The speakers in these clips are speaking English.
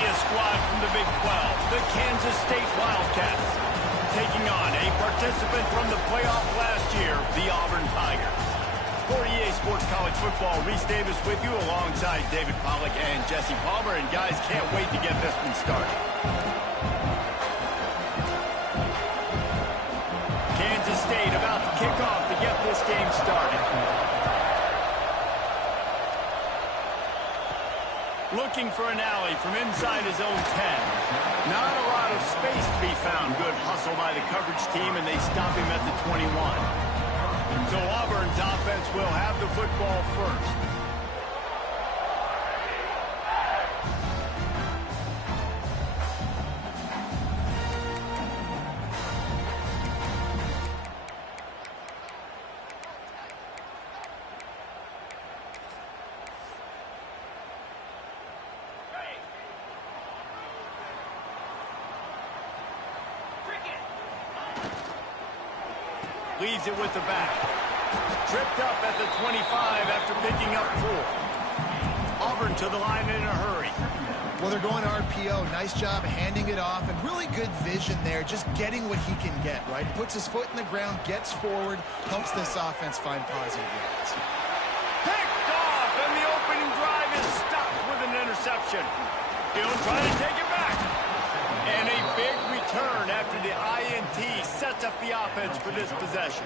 mightiest squad from the Big 12, the Kansas State Wildcats, taking on a participant from the playoff last year, the Auburn Tigers. For EA Sports College Football, Reese Davis with you alongside David Pollack and Jesse Palmer. And guys, can't wait to get this one started. Kansas State about to kick off to get this game started. Looking for an alley from inside his own 10. Not a lot of space to be found. Good hustle by the coverage team, and they stop him at the 21. So Auburn's offense will have the football first. Leaves it with the back. Tripped up at the 25 after picking up 4. Auburn to the line in a hurry. Well, they're going RPO. Nice job handing it off, and really good vision there, just getting what he can get, right? Puts his foot in the ground, gets forward, helps this offense find positive yards. Picked off, and the opening drive is stopped with an interception. He'll try to take it back. And a big return after the INT sets up the offense for this possession.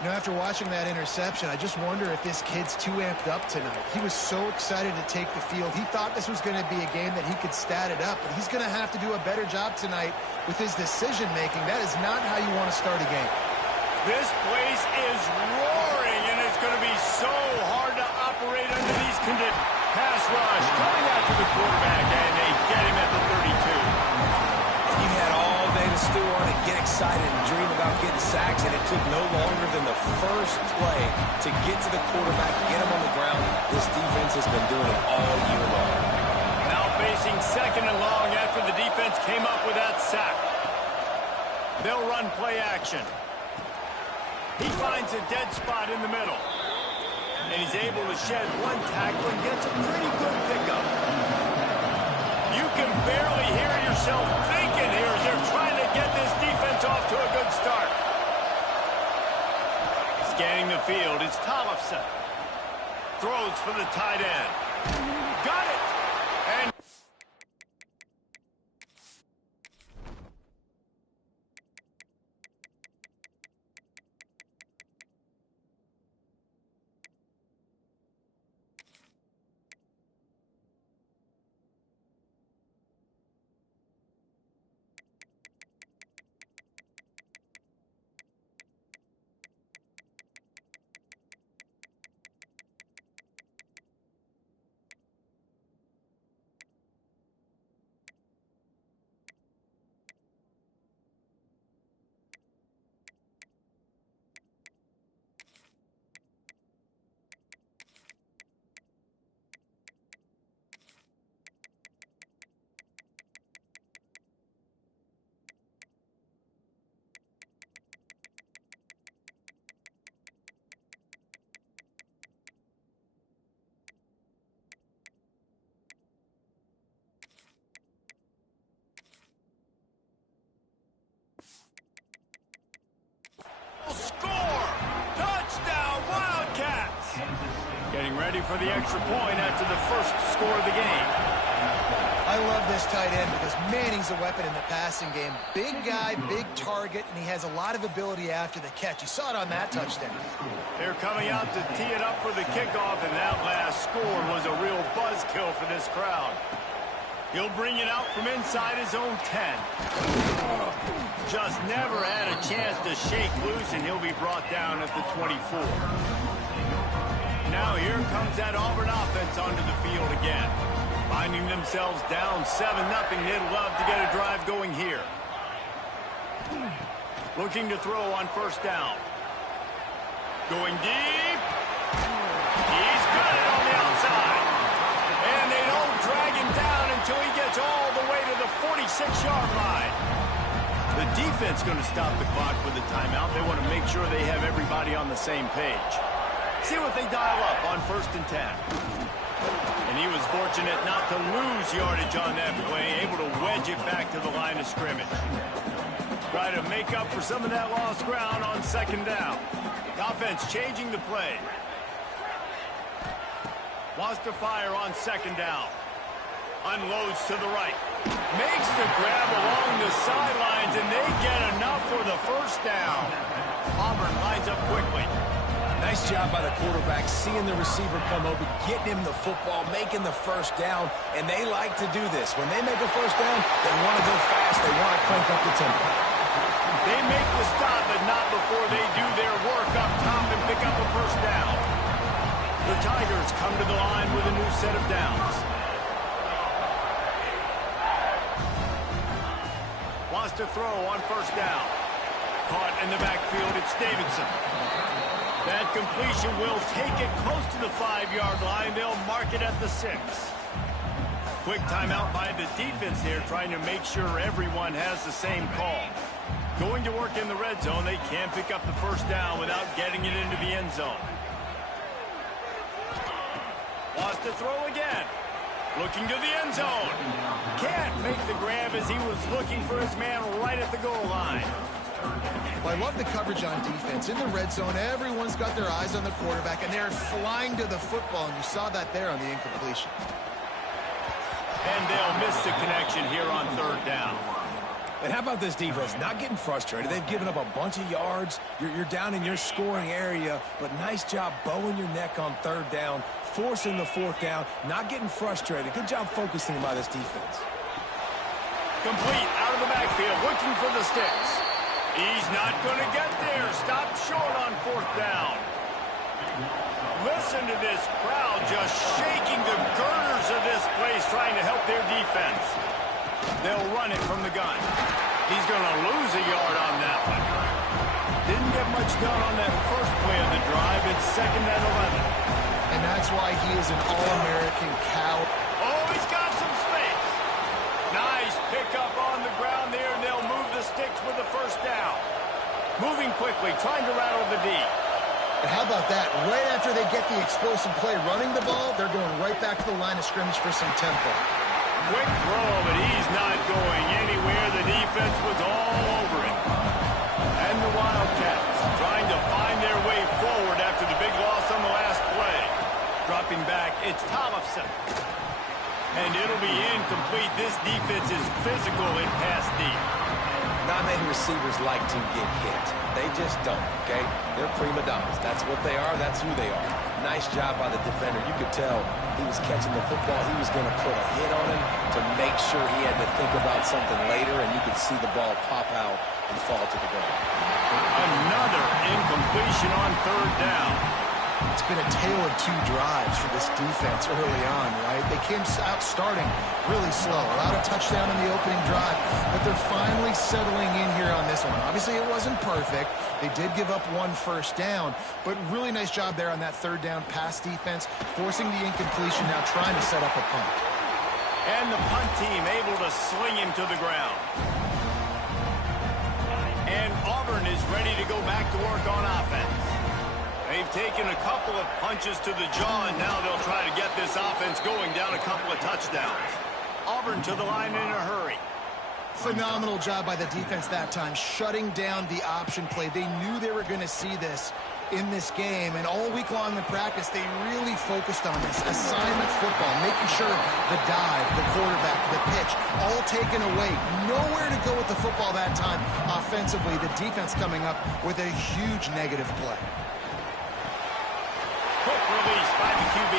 You know, after watching that interception, I just wonder if this kid's too amped up tonight. He was so excited to take the field. He thought this was going to be a game that he could stat it up, but he's going to have to do a better job tonight with his decision-making. That is not how you want to start a game. This place is roaring, and it's going to be so hard to operate under these conditions. Pass rush coming after the quarterback, and they get him at the 32. You had all day to stew on it, get excited, and dream about getting sacks, and it took no longer than the first play to get to the quarterback, get him on the ground. This defense has been doing it all year long. Now facing second and long after the defense came up with that sack. They'll run play action. He finds a dead spot in the middle. And he's able to shed one tackle and gets a pretty good pickup. You can barely hear yourself thinking here as they're trying to get this defense off to a good start. Scanning the field is Tollefson. Throws for the tight end. Got it! And score! Touchdown, Wildcats! Getting ready for the extra point after the first score of the game. I love this tight end because, man, he's a weapon in the passing game. Big guy, big target, and he has a lot of ability after the catch. You saw it on that touchdown. They're coming out to tee it up for the kickoff, and that last score was a real buzzkill for this crowd. He'll bring it out from inside his own 10. Just never had a chance to shake loose, and he'll be brought down at the 24. Now here comes that Auburn offense onto the field again. Finding themselves down 7-0, they'd love to get a drive going here. Looking to throw on first down. Going deep. He's got it on the outside. And they don't drag him down until he gets all the way to the 46-yard line. The defense going to stop the clock with a timeout. They want to make sure they have everybody on the same page. See what they dial up on 1st and 10. And he was fortunate not to lose yardage on that play, able to wedge it back to the line of scrimmage. Try to make up for some of that lost ground on 2nd down. The offense changing the play. Wants to fire on 2nd down. Unloads to the right. Makes the grab along the sidelines, and they get enough for the 1st down. Auburn lines up quickly. Nice job by the quarterback, seeing the receiver come open, getting him the football, making the 1st down, and they like to do this. When they make a 1st down, they want to go fast. They want to crank up the tempo. They make the stop, but not before they do their work up top and pick up a 1st down. The Tigers come to the line with a new set of downs. Wants to throw on 1st down. Caught in the backfield, it's Davidson. That completion will take it close to the 5-yard line. They'll mark it at the 6. Quick timeout by the defense here, trying to make sure everyone has the same call. Going to work in the red zone, they can't pick up the 1st down without getting it into the end zone. Wants to throw again. Looking to the end zone. Can't make the grab as he was looking for his man right at the goal line. Well, I love the coverage on defense. In the red zone, everyone's got their eyes on the quarterback, and they're flying to the football, and you saw that there on the incompletion. And they'll miss the connection here on 3rd down. And how about this defense? Not getting frustrated. They've given up a bunch of yards. You're down in your scoring area, but nice job bowing your neck on 3rd down, forcing the 4th down, not getting frustrated. Good job focusing by this defense. Complete out of the backfield, looking for the sticks. He's not going to get there. Stopped short on 4th down. Listen to this crowd just shaking the girders of this place, trying to help their defense. They'll run it from the gun. He's going to lose a yard on that one. Didn't get much done on that first play of the drive. It's 2nd and 11. And that's why he is an All-American cow. Oh, he's got some space. Nice pickup on the ground there. They'll move the sticks with the 1st down. Moving quickly, trying to rattle the D. But how about that? Right after they get the explosive play running the ball, they're going right back to the line of scrimmage for some tempo. Quick throw, but he's not going anywhere. The defense was all over him. And the Wildcats trying to find their way forward after the big loss on the last play. Dropping back, it's Tollefson. And it'll be incomplete. This defense is physical in pass deep. Not many receivers like to get hit. They just don't, okay? They're prima donnas. That's what they are. That's who they are. Nice job by the defender. You could tell he was catching the football. He was going to put a hit on him to make sure he had to think about something later, and you could see the ball pop out and fall to the ground. Another incompletion on 3rd down. It's been a tale of 2 drives for this defense early on, right? They came out starting really slow. A lot of touchdown in the opening drive, but they're finally settling in here on this one. Obviously, it wasn't perfect. They did give up 1 1st down, but really nice job there on that 3rd down pass defense, forcing the incompletion, now trying to set up a punt. And the punt team able to sling him to the ground. And Auburn is ready to go back to work on offense. They've taken a couple of punches to the jaw, and now they'll try to get this offense going down a couple of touchdowns. Auburn to the line in a hurry. Phenomenal job by the defense that time, shutting down the option play. They knew they were going to see this in this game, and all week long in practice, they really focused on this assignment football, making sure the dive, the quarterback, the pitch, all taken away. Nowhere to go with the football that time offensively. The defense coming up with a huge negative play. Quick release by the QB.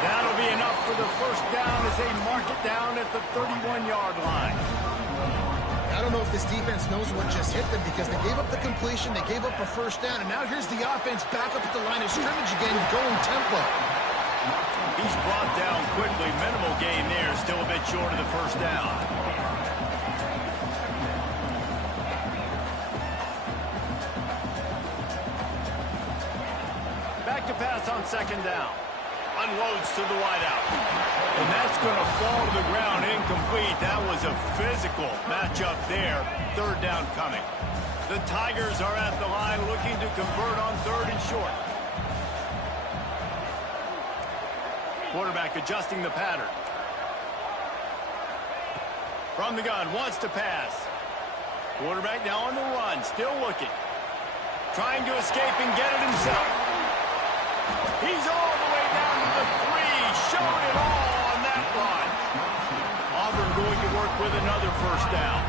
That'll be enough for the 1st down as they mark it down at the 31-yard line. I don't know if this defense knows what just hit them, because they gave up the completion, they gave up a 1st down, and now here's the offense back up at the line of scrimmage again, going tempo. He's brought down quickly. Minimal gain there, still a bit short of the 1st down. Back to pass on 2nd down. Unloads to the wideout. And that's going to fall to the ground incomplete. That was a physical matchup there. 3rd down coming. The Tigers are at the line looking to convert on 3rd and short. Quarterback adjusting the pattern. From the gun, wants to pass. Quarterback now on the run, still looking. Trying to escape and get it himself. He's all the way down to the 3. Showed it all on that run. Auburn going to work with another first down.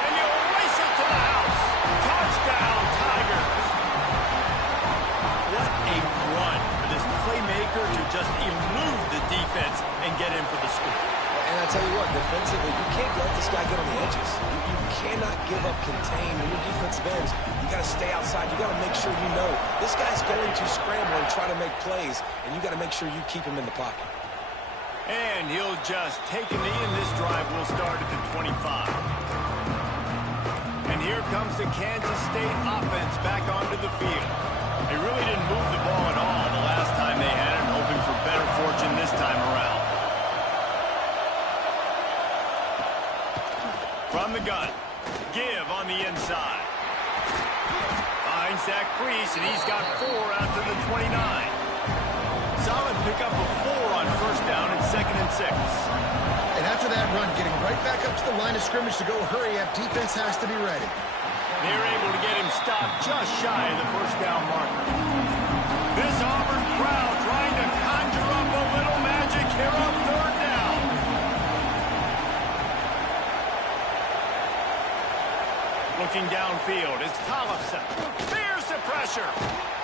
And he'll race it to the house. Touchdown, Tigers. What a run for this playmaker to just elude the defense and get in for the score. And I tell you what, defensively, you can't let this guy get on the edges. You cannot give up contain when your defensive ends. You got to stay outside. You got to make sure you know this guy's going to scramble and try to make plays, and you got to make sure you keep him in the pocket. And he'll just take a knee, and this drive will start at the 25. And here comes the Kansas State offense back onto the field. They really didn't move the ball at all the last time they had it, hoping for better fortune this time around. From the gun, give on the inside. Finds that crease, and he's got 4 out to the 29. Solid pickup of 4 on first down and 2nd and 6. And after that run, getting right back up to the line of scrimmage to go hurry up, defense has to be ready. They're able to get him stopped just shy of the first down marker. This Auburn crowd trying to conjure up a little magic here on 3rd down. Looking downfield, it's Tollefson. Fears the pressure.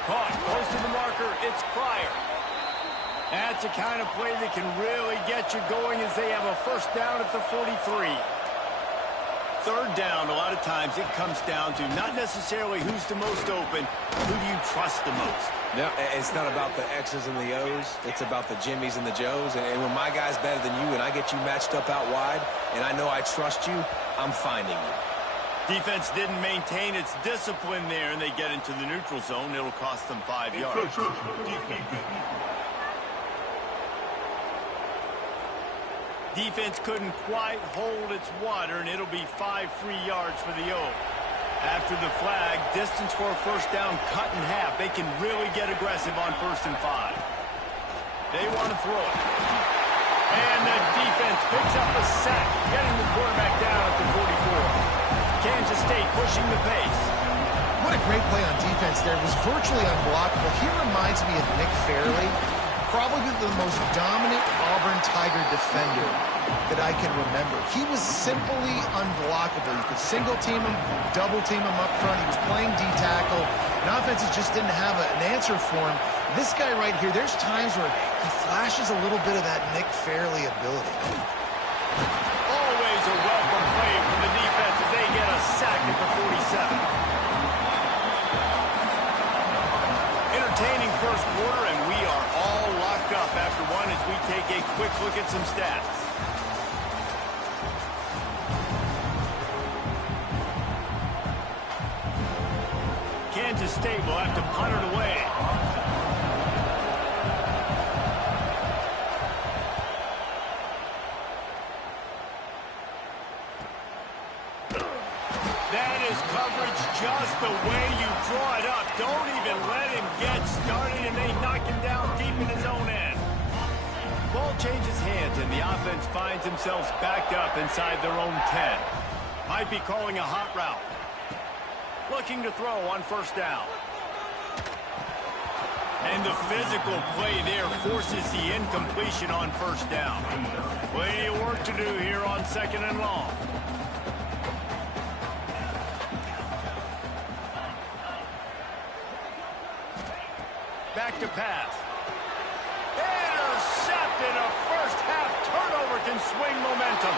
Caught close to the marker, it's Pryor. That's the kind of play that can really get you going as they have a first down at the 43. 3rd down, a lot of times it comes down to not necessarily who's the most open, who do you trust the most? No, it's not about the X's and the O's. It's about the Jimmys and the Joes. And when my guy's better than you and I get you matched up out wide and I know I trust you, I'm finding you. Defense didn't maintain its discipline there, and they get into the neutral zone. It'll cost them 5 yards. Defense couldn't quite hold its water, and it'll be 5 free yards for the Oak. After the flag, distance for a first down cut in half. They can really get aggressive on 1st and 5. They want to throw it. And the defense picks up a sack, getting the quarterback down at the 44. Kansas State pushing the pace. What a great play on defense there. It was virtually unblockable. He reminds me of Nick Fairley, probably the most dominant Auburn Tiger defender that I can remember. He was simply unblockable. You could single team him, double team him up front. He was playing D-tackle, and offenses just didn't have an answer for him. This guy right here, there's times where he flashes a little bit of that Nick Fairley ability. Always a welcome play from the defense as they get a sack at the 47. Entertaining first quarter, and we are all locked up after one as we take a quick look at some stats. Kansas State will have to punt it away. That is coverage just the way you draw it up. Don't even let him get started, and they knock him down deep in his own end. Ball changes hands, and the offense finds themselves backed up inside their own 10. Might be calling a hot route. Looking to throw on first down. And the physical play there forces the incompletion on first down. Plenty of work to do here on 2nd and long. Back to pass. Intercepted. A first half turnover can swing momentum.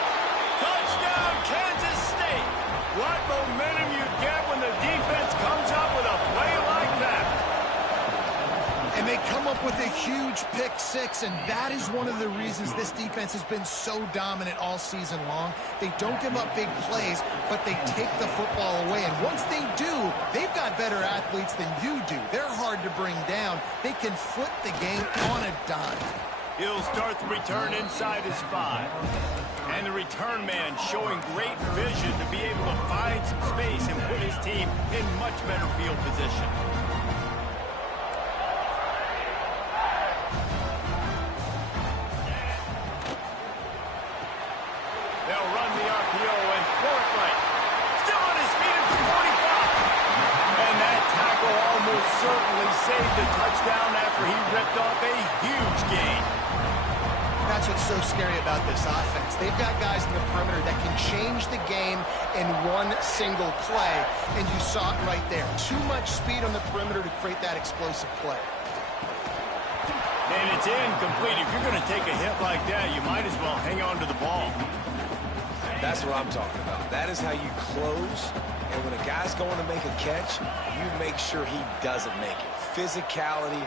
Touchdown, Kansas State. What momentum you get when the defense comes up with a play like that. And they come up with a huge pick six, and that is one of the reasons this defense has been so dominant all season long. They don't give up big plays, but they take the football away. And once they do, they've got better athletes than you do. They're hard to bring down. They can flip the game on a dime. He'll start the return inside his 5. And the return man showing great vision to be able to find some space and put his team in much better field position. They'll run the RPO and throw it right. Still on his feet at the 45. And that tackle almost certainly saved the touchdown after he ripped off a huge gain. That's what's so scary about this offense. They've got guys in the perimeter that can change the game in one single play, and you saw it right there. Too much speed on the perimeter to create that explosive play. And it's incomplete. If you're going to take a hit like that, you might as well hang on to the ball. That's what I'm talking about. That is how you close, and when a guy's going to make a catch, you make sure he doesn't make it. Physicality,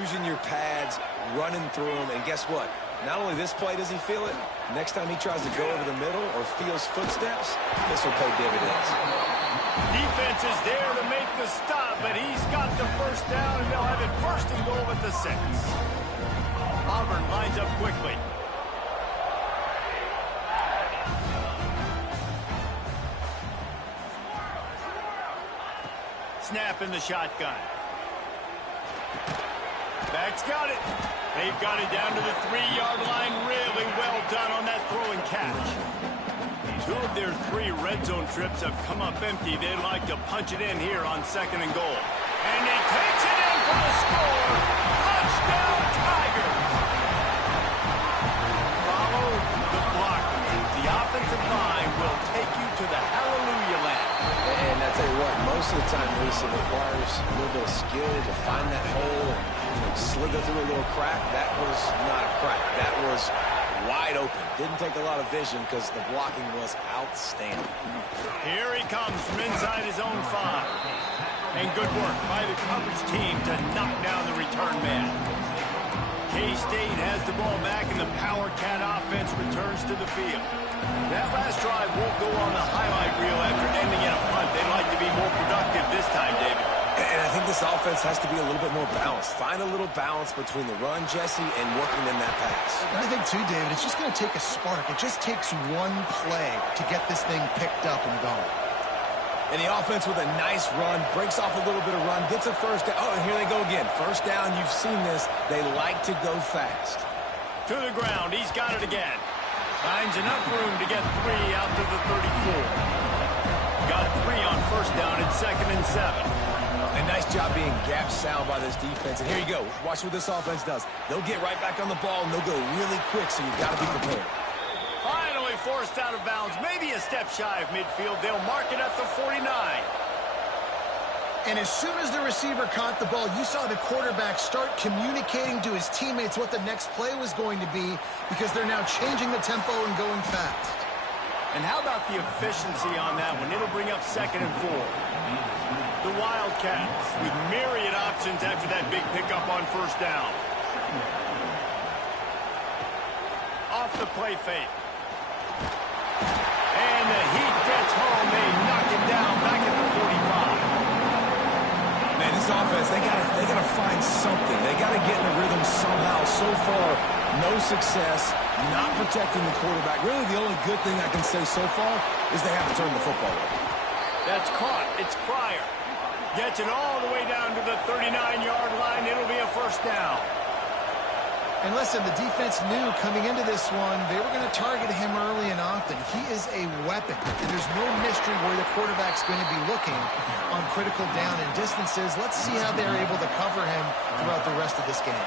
using your pads, running through them, and guess what? Not only this play does he feel it, next time he tries to go over the middle or feels footsteps, this will pay dividends. Defense is there to make the stop, but he's got the first down, and they'll have it first and goal at the 6. Auburn lines up quickly. Snap in the shotgun. Back's got it. They've got it down to the 3-yard line. Really well done on that throw and catch. 2 of their 3 red zone trips have come up empty. They'd like to punch it in here on 2nd and goal. And he takes it in for the score. Touchdown, Tigers. Follow the block. The offensive line will take you to the hallelujah land. And I tell you what, most of the time, Reese, it requires a little bit of skill to find that hole and slither through a little crack. That was not a crack. That was wide open. Didn't take a lot of vision because the blocking was outstanding. Here he comes from inside his own 5. And good work by the coverage team to knock down the return man. K-State has the ball back, and the Power Cat offense returns to the field. That last drive won't go on the highlight reel after ending in a punt. They'd like to be more productive this time, David. And I think this offense has to be a little bit more balanced. Find a little balance between the run, Jesse, and working in that pass. And I think, too, David, it's just going to take a spark. It just takes one play to get this thing picked up and going. And the offense with a nice run, breaks off a little bit of run, gets a first down. Oh, and here they go again. First down, you've seen this. They like to go fast. To the ground, he's got it again. Finds enough room to get 3 out to the 34. Got 3 on first down at 2nd and 7. A nice job being gap sound by this defense. And here you go. Watch what this offense does. They'll get right back on the ball, and they'll go really quick, so you've got to be prepared. Finally forced out of bounds, maybe a step shy of midfield. They'll mark it at the 49. And as soon as the receiver caught the ball, you saw the quarterback start communicating to his teammates what the next play was going to be, because they're now changing the tempo and going fast. And how about the efficiency on that one? It'll bring up 2nd and 4. The Wildcats with myriad options after that big pickup on first down. Off the play fake. And the heat gets home. They knock him down back at the 45. Man, this offense, they gotta find something. They gotta get in a rhythm somehow. So far, no success, not protecting the quarterback. Really, the only good thing I can say so far is they haven't turned the football over. That's caught. It's Pryor. Gets it all the way down to the 39-yard line. It'll be a first down. And listen, the defense knew coming into this one, they were going to target him early and often. He is a weapon, and there's no mystery where the quarterback's going to be looking on critical down and distances. Let's see how they're able to cover him throughout the rest of this game.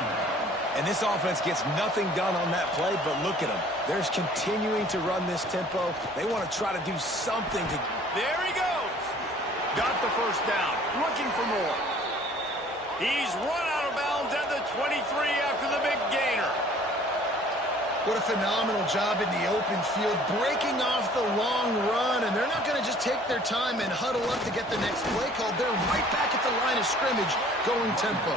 And this offense gets nothing done on that play, but look at them. They're continuing to run this tempo. They want to try to do something to... There he goes. Got the first down. Looking for more. He's run out of bounds at the 23 after the big gainer. What a phenomenal job in the open field, breaking off the long run, and they're not going to just take their time and huddle up to get the next play called. They're right back at the line of scrimmage, going tempo.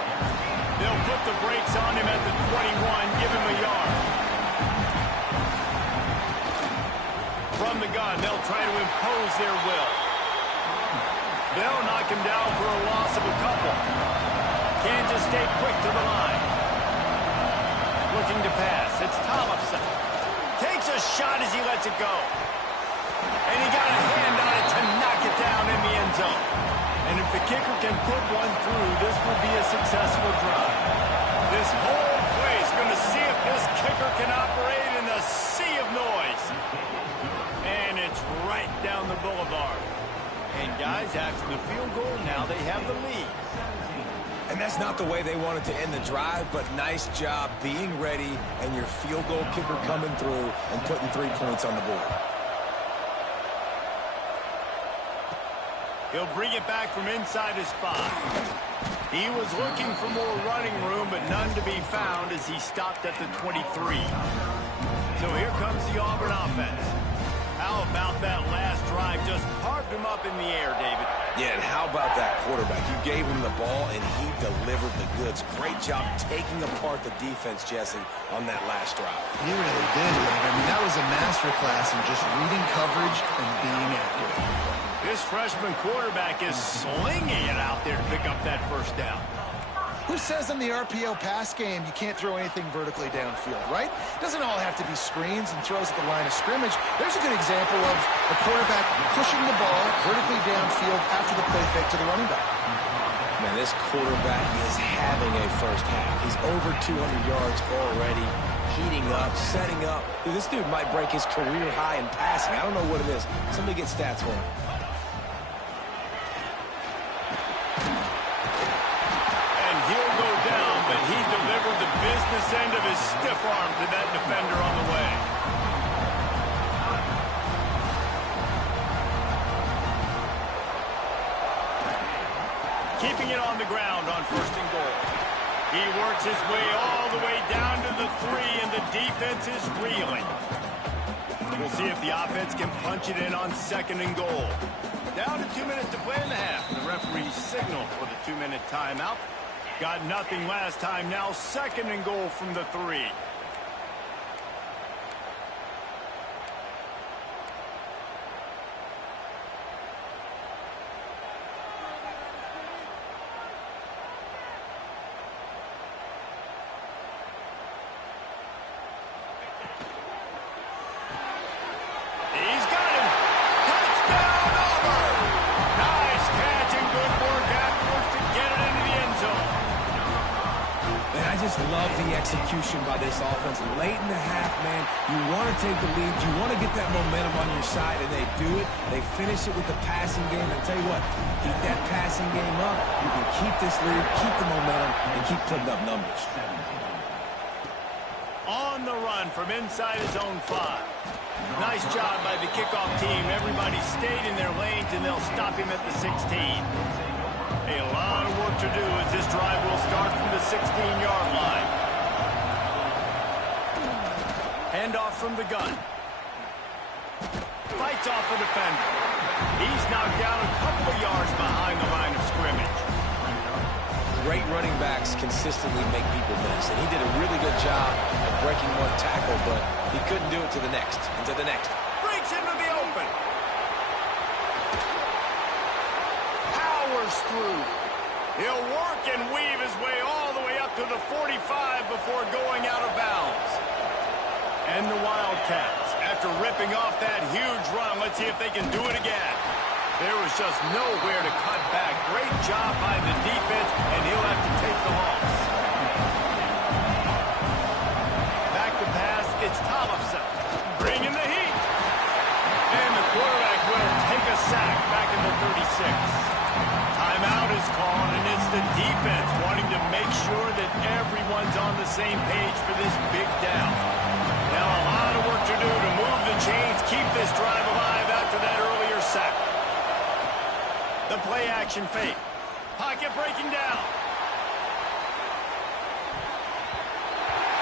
They'll put the brakes on him at the 21, give him a yard. From the gun, they'll try to impose their will. They'll knock him down for a loss of a couple. Kansas State quick to the line. looking to pass. It's Thompson. Takes a shot as he lets it go. And he got a hand on it to knock it down in the end zone. And if the kicker can put one through, this will be a successful drive. This whole place going to see if this kicker can operate in the sea of noise. And it's right down the boulevard. And guys, after the field goal, now they have the lead. And that's not the way they wanted to end the drive, but nice job being ready and your field goal kicker coming through and putting 3 points on the board. He'll bring it back from inside his 5. He was looking for more running room, but none to be found as he stopped at the 23. So here comes the Auburn offense. How about that last drive? Just carved him up in the air, David. Yeah, and how about that quarterback? You gave him the ball, and he delivered the goods. Great job taking apart the defense, Jesse, on that last drive. He really did. I mean, that was a masterclass in just reading coverage and being accurate. This freshman quarterback is slinging it out there to pick up that first down. Who says in the RPO pass game you can't throw anything vertically downfield, right? It doesn't all have to be screens and throws at the line of scrimmage. There's a good example of a quarterback pushing the ball vertically downfield after the play fake to the running back. Man, this quarterback is having a first half. He's over 200 yards already, heating up, setting up. Dude, this dude might break his career high in passing. I don't know what it is. Somebody get stats for him. He delivered the business end of his stiff arm to that defender on the way. Keeping it on the ground on 1st and goal. He works his way all the way down to the 3, and the defense is reeling. We'll see if the offense can punch it in on 2nd and goal. Down to 2 minutes to play in the half. The referee signaled for the 2-minute timeout. Got nothing last time. Now 2nd and goal from the 3. He's got him. Touchdown, Auburn. Nice catch and good work afterwards to get it into the end zone. And I just love the execution by this offense. Late in the half, man, you want to take the lead. You want to get that momentum on your side, and they do it. They finish it with the passing game. And I'll tell you what, keep that passing game up. You can keep this lead, keep the momentum, and keep putting up numbers. On the run from inside his own 5. Nice job by the kickoff team. Everybody stayed in their lanes, and they'll stop him at the 16. A lot of work to do as this drive will start from the 16-yard line. Handoff from the gun. Fights off a defender. He's knocked down a couple of yards behind the line of scrimmage. Great running backs consistently make people miss, and he did a really good job of breaking one tackle, but he couldn't do it to the next, and to the next. Breaks into the open. Powers through. He'll work and weave his way all the way up to the 45 before going out of bounds. And the Wildcats, after ripping off that huge run, let's see if they can do it again. There was just nowhere to cut back. Great job by the defense, and he'll have to take the loss. Back to pass, it's Thompson. Bringing the heat. And the quarterback will take a sack back in the 36. Timeout is called, and it's the defense wanting to make sure that everyone's on the same page for this big down. Now a lot of work to do to move the chains, keep this drive alive after that earlier sack. The play action fake. Pocket breaking down.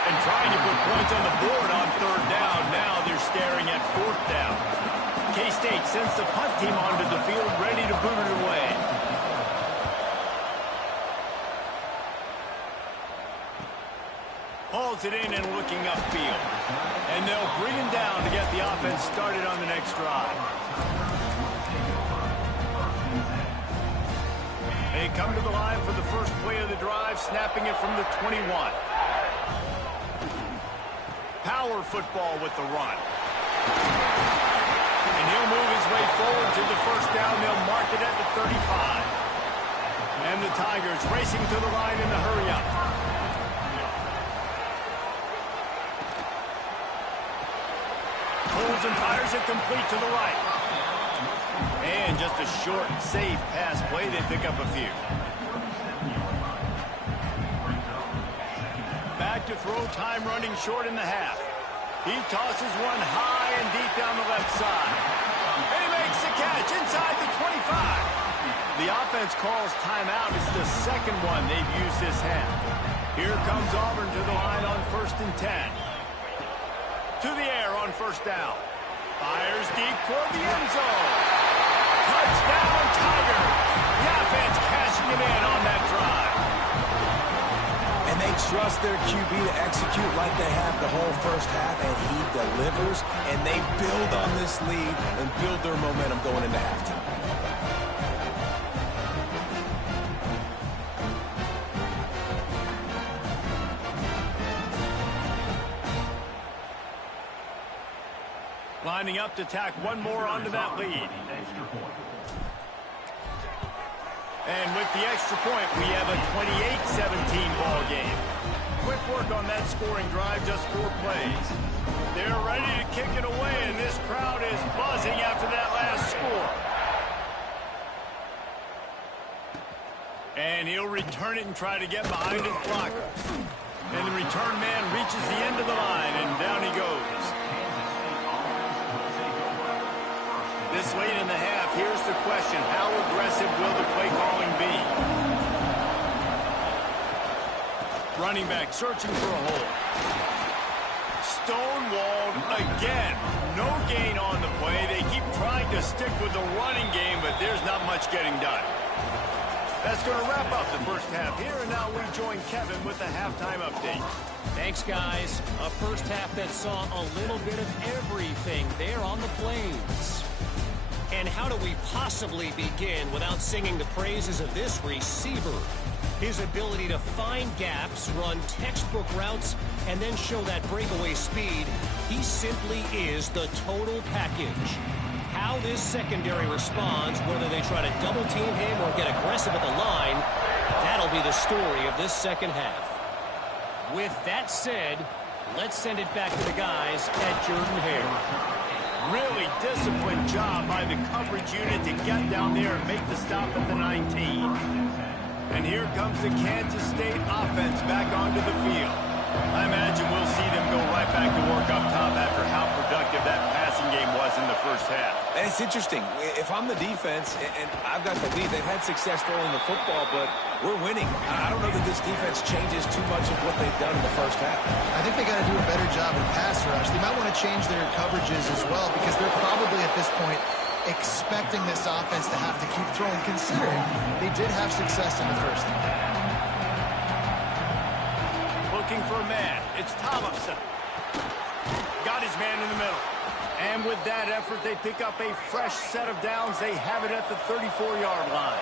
And trying to put points on the board on 3rd down. Now they're staring at 4th down. K-State sends the punt team onto the field, ready to boot it away. Hauls it in and looking upfield. And they'll bring him down to get the offense started on the next drive. They come to the line for the first play of the drive, snapping it from the 21. Power football with the run. And he'll move his way forward to the first down. They'll mark it at the 35. And the Tigers racing to the line in the hurry-up. Pulls and fires it complete to the right. And just a short, safe pass play. They pick up a few. Back to throw, time running short in the half. He tosses one high and deep down the left side. And he makes the catch inside the 25. The offense calls timeout. It's the second one they've used this half. Here comes Auburn to the line on 1st and 10. To the air on first down. Fires deep toward the end zone. Touchdown, Tigers. The offense cashing it in on that drive. And they trust their QB to execute like they have the whole first half, and he delivers, and they build on this lead and build their momentum going into halftime. Lining up to tack one more onto that lead. And with the extra point, we have a 28-17 ball game. Quick work on that scoring drive, just 4 plays. They're ready to kick it away, and this crowd is buzzing after that last score. And he'll return it and try to get behind his blockers. And the return man reaches the end of the line, and down he goes. This late in the half, here's the question. How aggressive will the play calling be? Running back searching for a hole. Stonewalled again. No gain on the play. They keep trying to stick with the running game, but there's not much getting done. That's going to wrap up the first half here, and now we join Kevin with the halftime update. Thanks, guys. A first half that saw a little bit of everything there on the Plains. And how do we possibly begin without singing the praises of this receiver? His ability to find gaps, run textbook routes, and then show that breakaway speed. He simply is the total package. How this secondary responds, whether they try to double team him or get aggressive at the line, that'll be the story of this second half. With that said, let's send it back to the guys at Jordan-Hare. Really disciplined job by the coverage unit to get down there and make the stop at the 19. And here comes the Kansas State offense back onto the field. I imagine we'll see them go right back to work up top after how productive that passing game was in the first half. And it's interesting. If I'm the defense and I've got the lead, they've had success throwing the football, but we're winning. I don't know that this defense changes too much of what they've done in the first half. I think they got to do a better job in pass rush. They might want to change their coverages as well, because they're probably at this point expecting this offense to have to keep throwing, considering they did have success in the first half. Looking for a man. It's Thompson. Got his man in the middle. And with that effort, they pick up a fresh set of downs. They have it at the 34-yard line.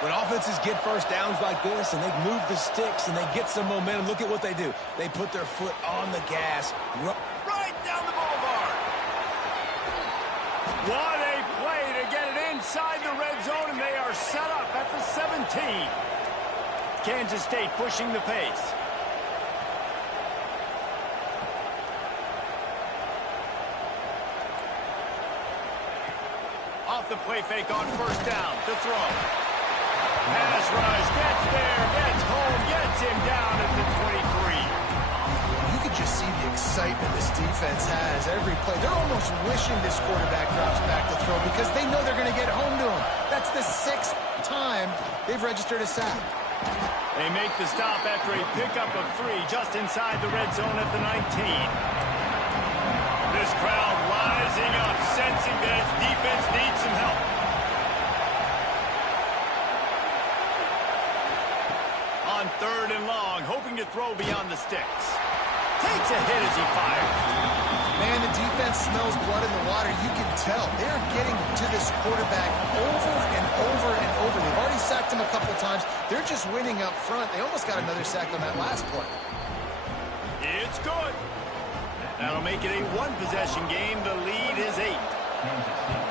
When offenses get first downs like this and they move the sticks and they get some momentum, look at what they do. They put their foot on the gas. Right down the boulevard. What a play to get it inside the red zone, and they are set up at the 17. Kansas State pushing the pace. Off the play fake on first down to throw. Pass rush, gets there, gets home, gets him down at the 23. You could just see the excitement this defense has every play. They're almost wishing this quarterback drops back to throw because they know they're going to get home to him. That's the 6th time they've registered a sack. They make the stop after a pickup of 3 just inside the red zone at the 19. This crowd rising up, sensing that its defense needs some help. On 3rd and long, hoping to throw beyond the sticks. Takes a hit as he fires. Man, the defense smells blood in the water. You can tell. They're getting to this quarterback over and over and over. They've already sacked him a couple times. They're just winning up front. They almost got another sack on that last play. It's It's good. That'll make it a one-possession game. The lead is 8.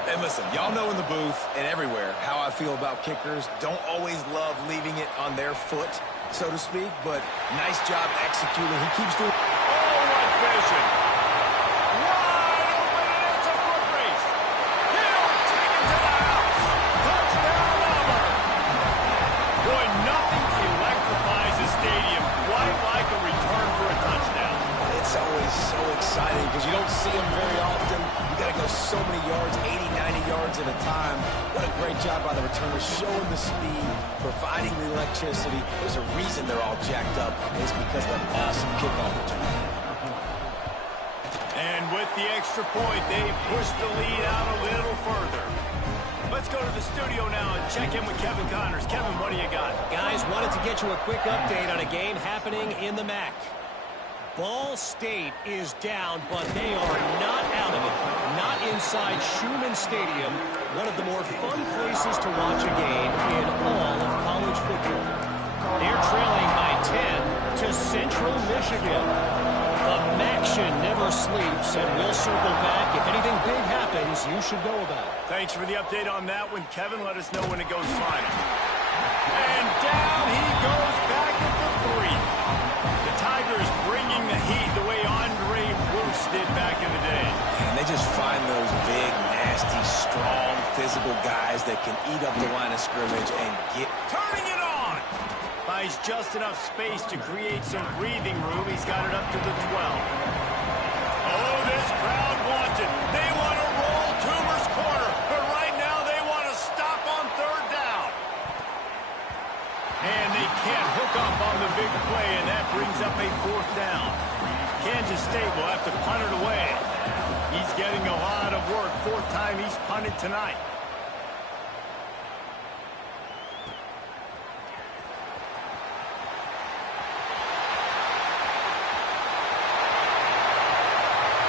And listen, y'all know in the booth and everywhere how I feel about kickers. Don't always love leaving it on their foot, so to speak, but nice job executing. He keeps doing... Oh, what vision. Wide open, and it's a foot race. He'll take it to the house. Touchdown, Auburn. Boy, nothing electrifies a stadium quite like a return for a touchdown. It's always so exciting because you don't see them very often. You got to go so many yards, 80, 90 yards at a time. What a great job by the returners, showing the speed, providing the electricity. There's a reason they're all jacked up. It's because of that awesome kickoff return. And with the extra point, they push the lead out a little further. Let's go to the studio now and check in with Kevin Connors. Kevin, what do you got? Guys, wanted to get you a quick update on a game happening in the MAC. Ball State is down, but they are not out of it. Not inside Schumann Stadium, one of the more fun places to watch a game in all of college football. They're trailing by 10 to Central Michigan. The MACtion never sleeps, and we'll circle back. If anything big happens, you should know about it. Thanks for the update on that one, Kevin. Let us know when it goes final. And down he goes back at the 3. The Tigers bringing the heat the way Andre Bruce did back in the day. And they just find those big, nasty, strong, physical guys that can eat up the line of scrimmage and get... Turning it on! Buys just enough space to create some breathing room. He's got it up to the 12. Oh, this crowd wants it. They want to roll Toomer's corner, but right now they want to stop on 3rd down. And they can't hook up on the big play, and that brings up a 4th down. Kansas State will have to punt it away. He's getting a lot of work. 4th time he's punted tonight.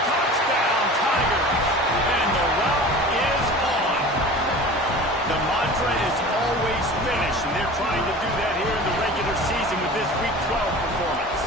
Touchdown, Tigers. And the route is on. The mantra is always finish, and they're trying to do that here in the regular season with this Week 12 performance.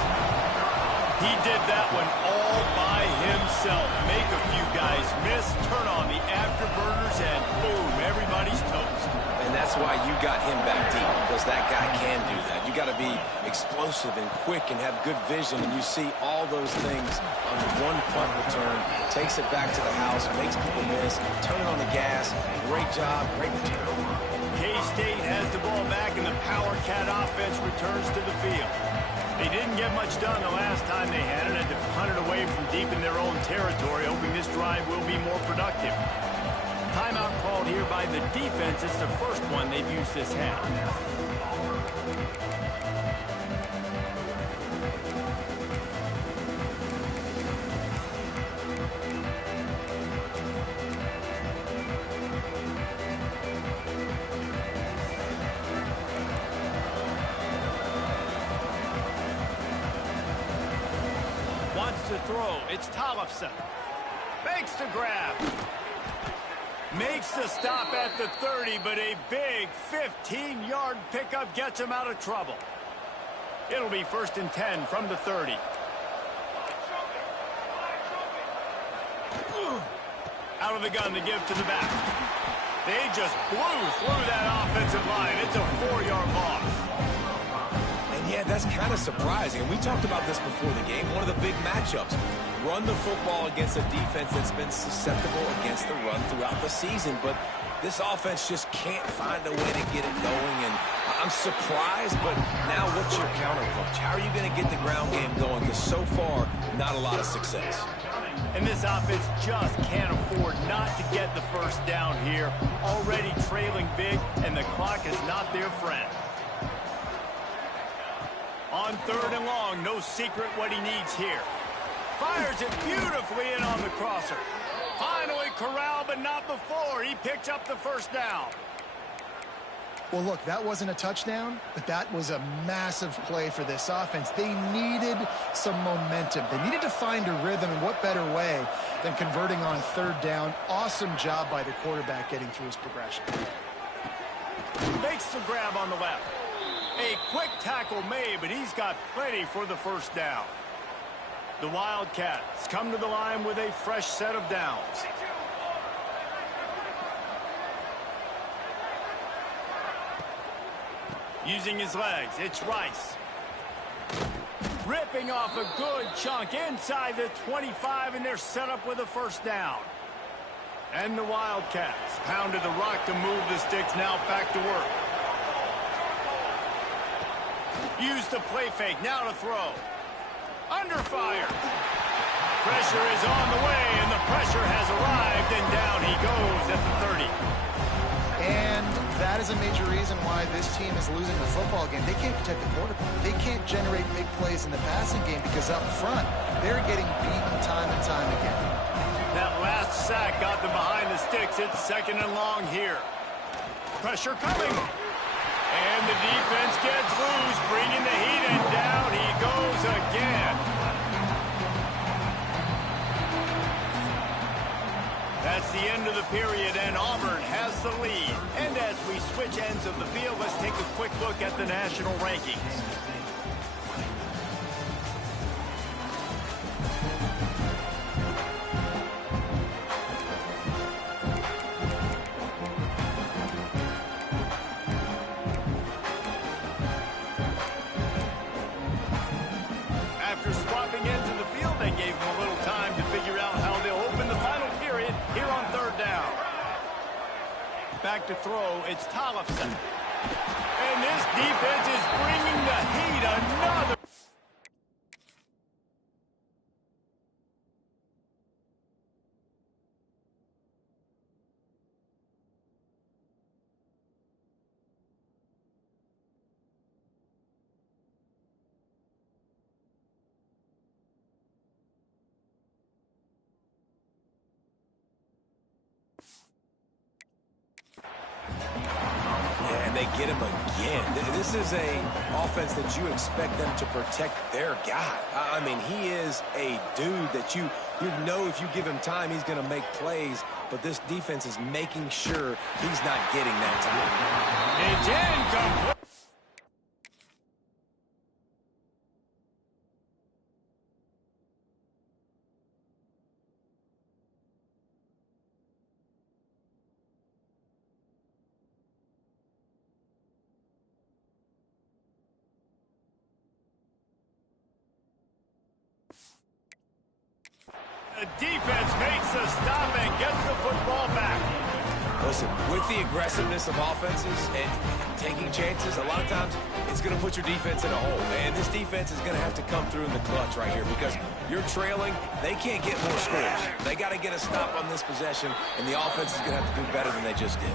He did that one all by himself. Make a few guys miss, turn on the afterburners, and boom, everybody's toast. And that's why you got him back deep, because that guy can do that. You got to be explosive and quick and have good vision, and you see all those things on one punt return. Takes it back to the house, makes people miss, turning on the gas. Great job, great return. K-State has the ball back, and the Power Cat offense returns to the field. They didn't get much done the last time they had it, and to punt it away from deep in their own territory, hoping this drive will be more productive. Timeout called here by the defense. It's the first one they've used this half. To throw. It's Tollefson. Makes the grab. Makes the stop at the 30, but a big 15-yard pickup gets him out of trouble. It'll be 1st and 10 from the 30. Out of the gun to give to the back. They just blew through that offensive line. It's a 4-yard loss. Yeah, that's kind of surprising. And we talked about this before the game. One of the big matchups. Run the football against a defense that's been susceptible against the run throughout the season. But this offense just can't find a way to get it going. And I'm surprised, but now what's your counterpunch? How are you going to get the ground game going? Because so far, not a lot of success. And this offense just can't afford not to get the 1st down here. Already trailing big, and the clock is not their friend. On 3rd and long, no secret what he needs here. Fires it beautifully in on the crosser. Finally corralled, but not before. He picks up the 1st down. Well, look, that wasn't a touchdown, but that was a massive play for this offense. They needed some momentum. They needed to find a rhythm, and what better way than converting on 3rd down. Awesome job by the quarterback getting through his progression. Makes the grab on the left. A quick tackle made, but he's got plenty for the 1st down. The Wildcats come to the line with a fresh set of downs. Using his legs, it's Rice. Ripping off a good chunk inside the 25, and they're set up with a first down. And the Wildcats pounded the rock to move the sticks, now back to work. Use the play fake, now to throw. Under fire. Pressure is on the way, and the pressure has arrived, and down he goes at the 30. And that is a major reason why this team is losing the football game. They can't protect the quarterback. They can't generate big plays in the passing game because up front, they're getting beaten time and time again. That last sack got them behind the sticks. It's 2nd and long here. Pressure coming. And the defense gets loose, bringing the heat, and down he goes again. That's the end of the period, and Auburn has the lead. And as we switch ends of the field, let's take a quick look at the national rankings. After swapping ends of the field, they gave them a little time to figure out how they'll open the final period here on 3rd down. Back to throw, it's Tollefson. And this defense is bringing the heat. Another. And they get him again. This is a offense that you expect them to protect their guy. I mean, he is a dude that you know if you give him time, he's going to make plays. But this defense is making sure he's not getting that time. It's incomplete. The defense makes the stop and gets the football back. Listen, with the aggressiveness of offenses and taking chances, a lot of times it's going to put your defense in a hole. And this defense is going to have to come through in the clutch right here because you're trailing. They can't get more scores. They got to get a stop on this possession, and the offense is going to have to do better than they just did.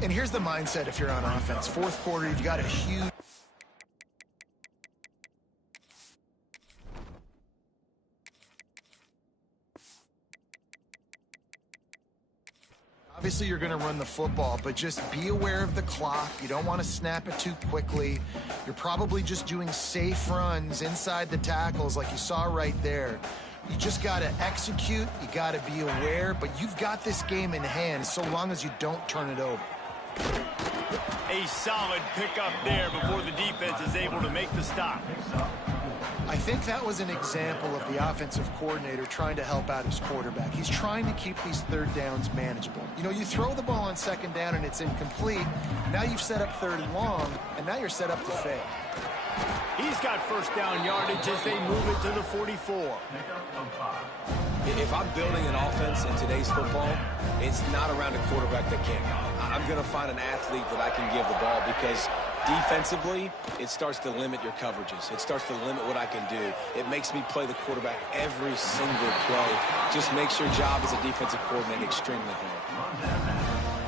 And here's the mindset if you're on offense. Fourth quarter, you've got a huge... Obviously, you're going to run the football, but just be aware of the clock. You don't want to snap it too quickly. You're probably just doing safe runs inside the tackles like you saw right there. You just got to execute. You got to be aware, but you've got this game in hand so long as you don't turn it over. A solid pickup there before the defense is able to make the stop. I think that was an example of the offensive coordinator trying to help out his quarterback. He's trying to keep these third downs manageable. You know, you throw the ball on second down and it's incomplete. Now you've set up third and long, and now you're set up to fail. He's got first down yardage as they move it to the 44. If I'm building an offense in today's football, it's not around a quarterback that can't run. I'm going to find an athlete that I can give the ball because defensively, it starts to limit your coverages. It starts to limit what I can do. It makes me play the quarterback every single play. Just makes your job as a defensive coordinator extremely hard.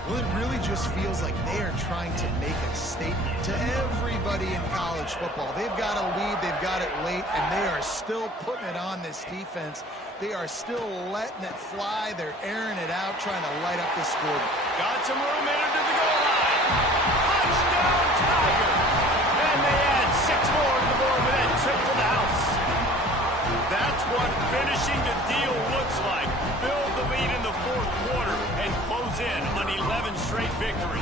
Well, it really just feels like they are trying to make a statement to everybody in college football. They've got a lead, they've got it late, and they are still putting it on this defense. They are still letting it fly. They're airing it out, trying to light up this score. Got some room in to the goal line. Touchdown, Tiger! And they add 6 more to the board with that trip to the house. That's what finishing the deal looks like. Build the lead in the fourth quarter and close in on 11 straight victories.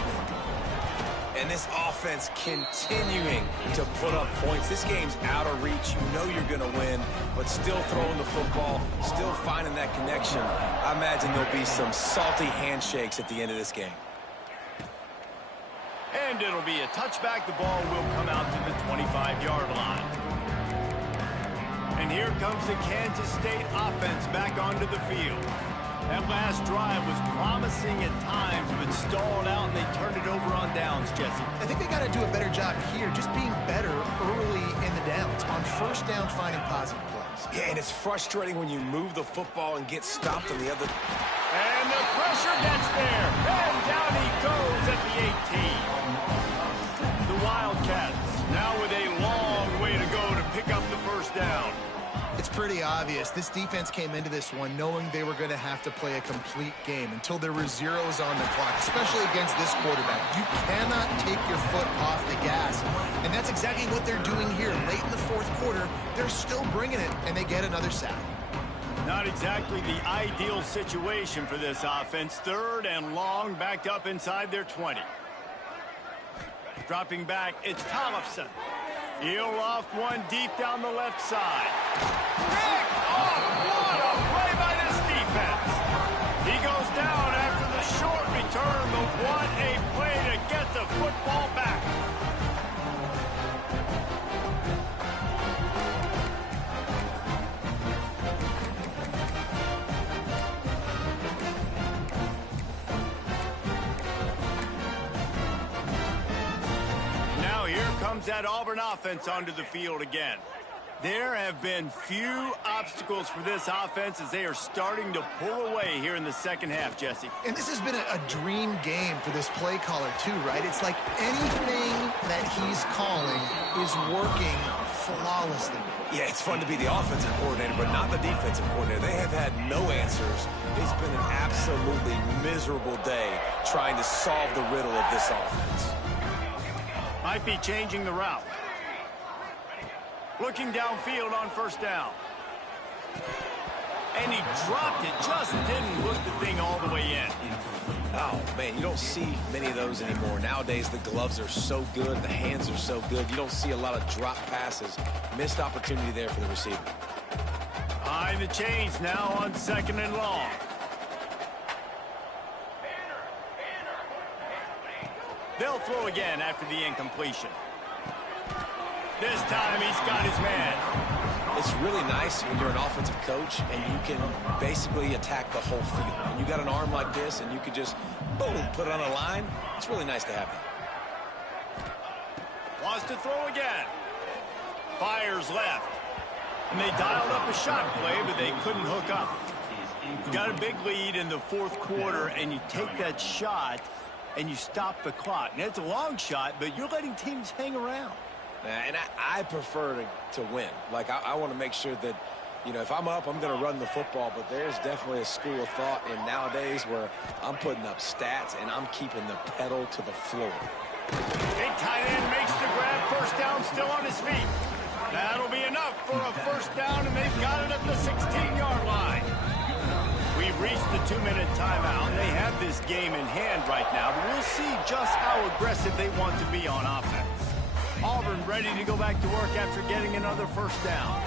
And this offense continuing to put up points. This game's out of reach. You know you're going to win, but still throwing the football, still finding that connection. I imagine there'll be some salty handshakes at the end of this game. And it'll be a touchback. The ball will come out to the 25-yard line. And here comes the Kansas State offense back onto the field. That last drive was promising at times, but stalled out, and they turned it over on downs, Jesse. I think they got to do a better job here, just being better early in the downs, on first down, finding positive plays. Yeah, and it's frustrating when you move the football and get stopped on the other. And the pressure gets there, and down he goes at the 18. The Wildcats now with a long way to go to pick up the first down. It's pretty obvious. This defense came into this one knowing they were going to have to play a complete game until there were zeros on the clock, especially against this quarterback. You cannot take your foot off the gas, and that's exactly what they're doing here. Late in the fourth quarter, they're still bringing it, and they get another sack. Not exactly the ideal situation for this offense. Third and long, backed up inside their 20. Dropping back, it's Tollefson. He'll loft one deep down the left side. Pick off! What a play by this defense! He goes down after the short return, but what a play to get the football back. Comes that Auburn offense onto the field again. There have been few obstacles for this offense as they are starting to pull away here in the second half, Jesse. And this has been a dream game for this play caller too, right? It's like anything that he's calling is working flawlessly. Yeah, it's fun to be the offensive coordinator, but not the defensive coordinator. They have had no answers. It's been an absolutely miserable day trying to solve the riddle of this offense. Might be changing the route. Looking downfield on first down. And he dropped it, just didn't hook the thing all the way in. Oh, man, you don't see many of those anymore. Nowadays, the gloves are so good, the hands are so good. You don't see a lot of drop passes. Missed opportunity there for the receiver. Behind the chains now on second and long. They'll throw again after the incompletion. This time he's got his man. It's really nice when you're an offensive coach and you can basically attack the whole field. When you got an arm like this and you can just, boom, put it on a line, it's really nice to have that. Wants to throw again. Fires left. And they dialed up a shot play, but they couldn't hook up. You got a big lead in the fourth quarter, and you take that shot, and you stop the clock. And it's a long shot, but you're letting teams hang around. And I prefer to win. Like, I want to make sure that, you know, if I'm up, I'm going to run the football. But there's definitely a school of thought in nowadays where I'm putting up stats and I'm keeping the pedal to the floor. Big tight end makes the grab. First down, still on his feet. That'll be enough for a first down, and they've got it at the 16-yard line. We've reached the 2-minute timeout. They have this game in hand right now, but we'll see just how aggressive they want to be on offense. Auburn ready to go back to work after getting another first down.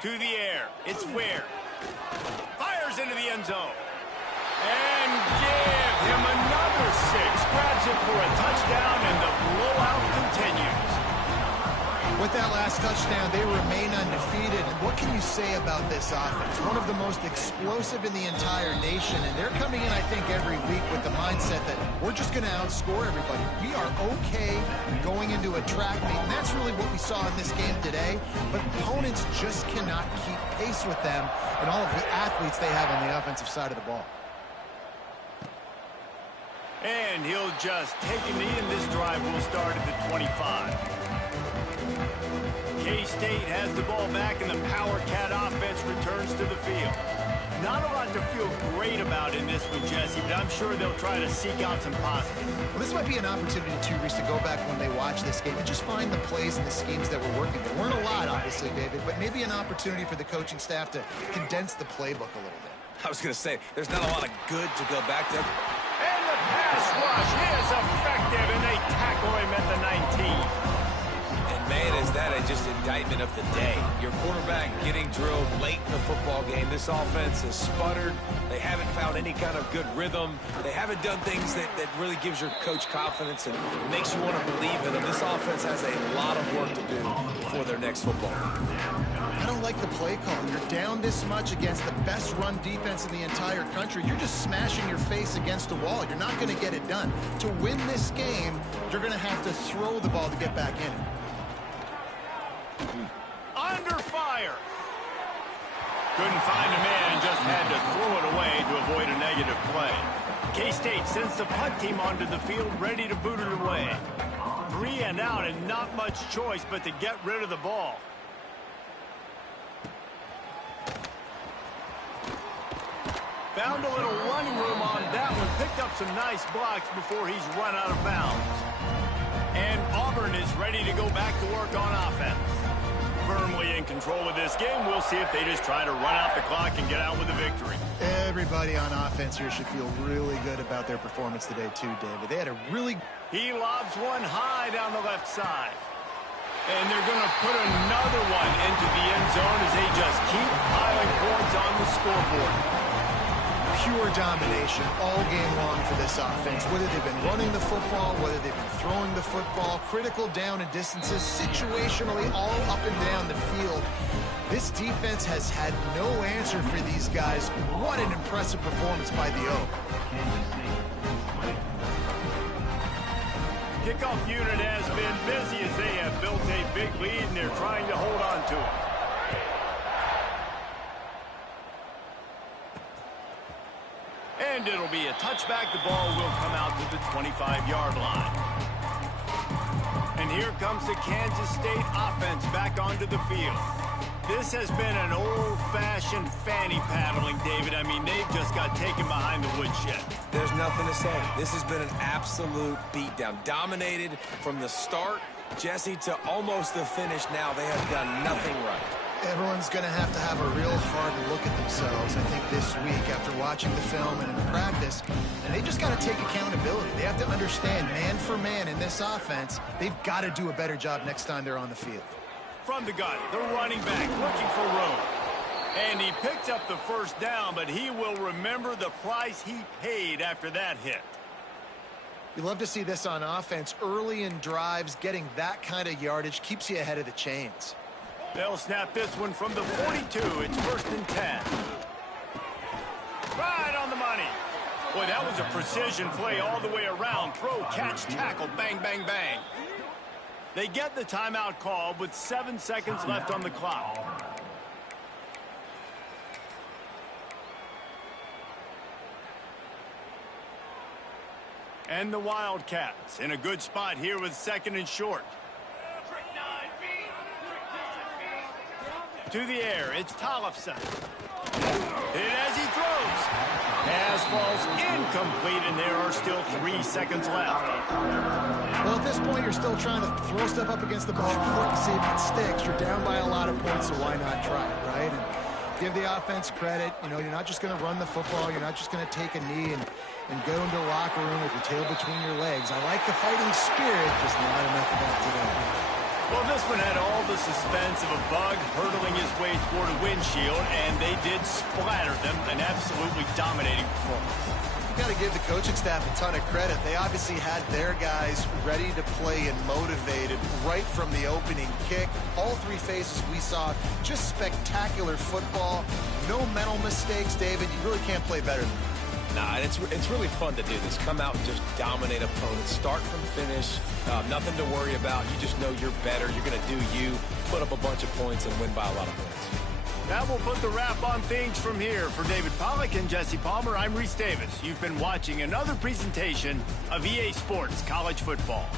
To the air. It's Ware. Fires into the end zone. And give him another 6. Grabs it for a touchdown, and the blowout continues. With that last touchdown, they remain undefeated. And what can you say about this offense? One of the most explosive in the entire nation. And they're coming in, I think, every week with the mindset that we're just going to outscore everybody. We are okay going into a track meet. And that's really what we saw in this game today. But opponents just cannot keep pace with them and all of the athletes they have on the offensive side of the ball. And he'll just take a knee, and this drive will start at the 25. K-State has the ball back, and the Power Cat offense returns to the field. Not a lot to feel great about in this one, Jesse, but I'm sure they'll try to seek out some positives. Well, this might be an opportunity, too, Reese, to go back when they watch this game and just find the plays and the schemes that were working. There weren't a lot, obviously, David, but maybe an opportunity for the coaching staff to condense the playbook a little bit. I was going to say, there's not a lot of good to go back to. And the pass rush is effective, and they tackle him at the 19. Man, is that just indictment of the day. Your quarterback getting drilled late in the football game. This offense has sputtered. They haven't found any kind of good rhythm. They haven't done things that really gives your coach confidence and makes you want to believe in them. This offense has a lot of work to do before their next football game. I don't like the play call. You're down this much against the best run defense in the entire country. You're just smashing your face against the wall. You're not going to get it done. To win this game, you're going to have to throw the ball to get back in it. Under fire. Couldn't find a man and just had to throw it away to avoid a negative play. K-State sends the punt team onto the field, ready to boot it away. 3 and out, and not much choice but to get rid of the ball. Found a little running room on that one. Picked up some nice blocks before he's run out of bounds. And Auburn is ready to go back to work on offense. Firmly in control of this game. We'll see if they just try to run out the clock and get out with a victory. Everybody on offense here should feel really good about their performance today too, David. They had a really... He lobs one high down the left side. And they're going to put another one into the end zone as they just keep piling points on the scoreboard. Pure domination all game long for this offense. Whether they've been running the football, whether they've been throwing the football, critical down and distances, situationally all up and down the field. This defense has had no answer for these guys. What an impressive performance by the O. Kickoff unit has been busy as they have built a big lead and they're trying to hold on to it. And it'll be a touchback. The ball will come out to the 25-yard line. And here comes the Kansas State offense back onto the field. This has been an old-fashioned fanny paddling, David. I mean, they've just got taken behind the woodshed. There's nothing to say. This has been an absolute beatdown. Dominated from the start, Jesse, to almost the finish now. They have done nothing right. Everyone's going to have a real hard look at themselves, I think, this week after watching the film and in practice. And they just got to take accountability. They have to understand, man for man in this offense, they've got to do a better job next time they're on the field. From the gun, the running back looking for room. And he picks up the first down, but he will remember the price he paid after that hit. You love to see this on offense. Early in drives, getting that kind of yardage keeps you ahead of the chains. They'll snap this one from the 42. It's 1st and 10. Right on the money. Boy, that was a precision play all the way around. Throw, catch, tackle, bang, bang, bang. They get the timeout called with 7 seconds left on the clock. And the Wildcats in a good spot here with 2nd and short. To the air, it's Tollefson. Hit as he throws. Pass falls incomplete, and there are still 3 seconds left. Well, at this point, you're still trying to throw stuff up against the ball to see if it sticks. You're down by a lot of points, so why not try it, right? And give the offense credit. You know, you're not just going to run the football. You're not just going to take a knee and go into a locker room with your tail between your legs. I like the fighting spirit, just not enough of that today. Well, this one had all the suspense of a bug hurtling his way toward a windshield, and they did splatter them. An absolutely dominating performance. You got to give the coaching staff a ton of credit. They obviously had their guys ready to play and motivated right from the opening kick. All 3 phases we saw, just spectacular football. No mental mistakes, David. You really can't play better than that. Nah, and it's really fun to do this. Come out and just dominate opponents. Start from finish. Nothing to worry about. You just know you're better. You're going to do you, put up a bunch of points, and win by a lot of points. That will put the wrap on things from here. For David Pollack and Jesse Palmer, I'm Reese Davis. You've been watching another presentation of EA Sports College Football.